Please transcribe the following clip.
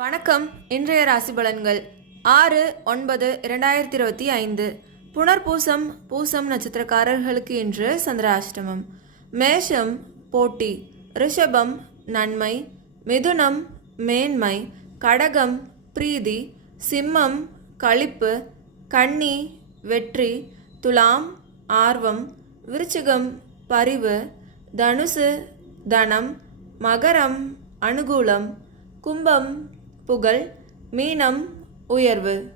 வணக்கம். இன்றைய ராசி பலன்கள். ஆறு ஒன்பது இரண்டாயிரத்தி இருபத்தி ஐந்து. புனர்பூசம் பூசம் நட்சத்திரக்காரர்களுக்கு இன்று சந்திராஷ்டமம். மேஷம் போட்டி. ரிஷபம் நன்மை. மிதுனம் மேன்மை. கடகம் பிரீதி. சிம்மம் களிப்பு கன்னி வெற்றி. துலாம் ஆர்வம். விருச்சிகம் பரிவு. தனுசு தனம். மகரம் அனுகூலம். கும்பம் புகழ் மீனம் உயர்வு.